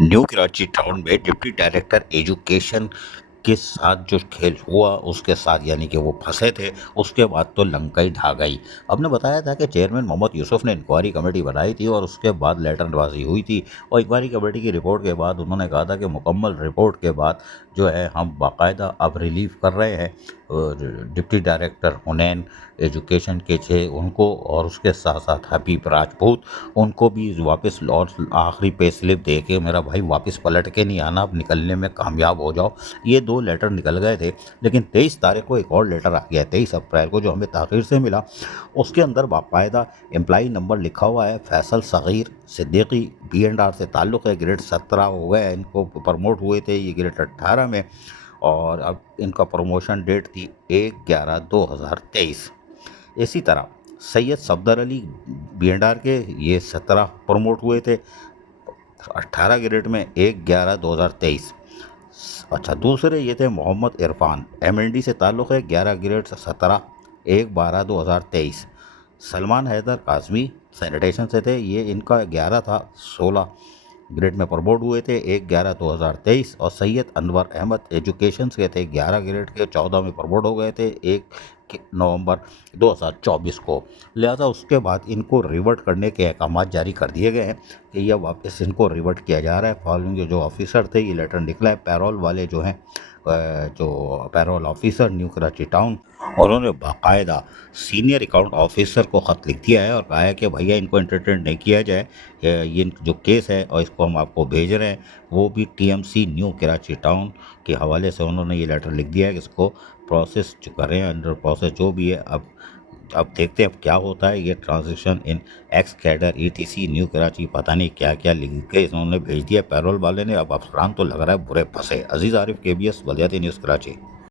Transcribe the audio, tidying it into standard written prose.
New Karachi town में deputy director education के साथ जो खेल हुआ उसके साथ यानी कि वो फंसे थे, उसके बाद तो लंकाई ढा गई। हमने बताया था कि चेयरमैन मोहम्मद यूसुफ ने इंक्वायरी कमेटी बनाई थी और उसके बाद लेटरबाजी हुई थी, और इंक्वायरी कमेटी की रिपोर्ट के बाद उन्होंने कहा था कि मुकम्मल रिपोर्ट के बाद जो है हम बाकायदा अब रिलीव कर रहे हैं डिप्टी डायरेक्टर हुनैन एजुकेशन के थे उनको, और उसके साथ साथ हबीब राजपूत उनको भी वापस लौट आखिरी पे स्लिप दे के मेरा भाई वापस पलट के नहीं आना, अब निकलने में कामयाब हो जाओ। ये दो लेटर निकल गए थे, लेकिन 23 तारीख को एक और लेटर आ गया, 23 अप्रैल को, जो हमें ताख़ीर से मिला। उसके अंदर बाकायदा एम्प्लाई नंबर लिखा हुआ है, फैसल सग़ीर सिद्दीकी B&R से ताल्लुक़ है, ग्रेड 17 हो गए, इनको प्रमोट हुए थे ये ग्रेड 18 में, और अब इनका प्रमोशन डेट थी 1/11/2023। इसी तरह सैयद सफदर अली B&R के ये 17 प्रमोट हुए थे 18 ग्रेड में 1/11/2023। अच्छा, दूसरे ये थे मोहम्मद इरफान MND से ताल्लुक़ है, 11 ग्रेड 17 1/12/2023। सलमान हैदर काज़मी सैनिटेशन से थे, ये इनका 11 था, 16 ग्रेड में प्रमोट हुए थे 1/11/2023। और सैयद अनवर अहमद एजुकेशन के थे, 11 ग्रेड के, 14 में प्रमोट हो गए थे 1 नवंबर 2024 को। लिहाजा उसके बाद इनको रिवर्ट करने के अहकाम जारी कर दिए गए हैं कि यह वापस इनको रिवर्ट किया जा रहा है। फॉलोइंग जो ऑफिसर थे ये लेटर निकला है, पैरोल वाले जो हैं, जो parole officer new Karachi town, उन्होंने बाकायदा सीनियर अकाउंट ऑफिसर को ख़त लिख दिया है और कहा है कि भैया इनको एंटरटेन नहीं किया जाए, ये जो केस है और इसको हम आपको भेज रहे हैं। वो भी TMC न्यू कराची टाउन के हवाले से उन्होंने ये लेटर लिख दिया है कि इसको प्रोसेस जो करें, अंडर प्रोसेस जो भी है। अब देखते हैं अब क्या होता है। ये transaction in x cadre ETC new Karachi, पता नहीं क्या क्या लिख के इन्होंने भेज दिया पैरोल वाले ने। अब अफसरान तो लग रहा है बुरे फंसे। अजीज़ आरिफ KBS वलियत न्यूज़ कराची।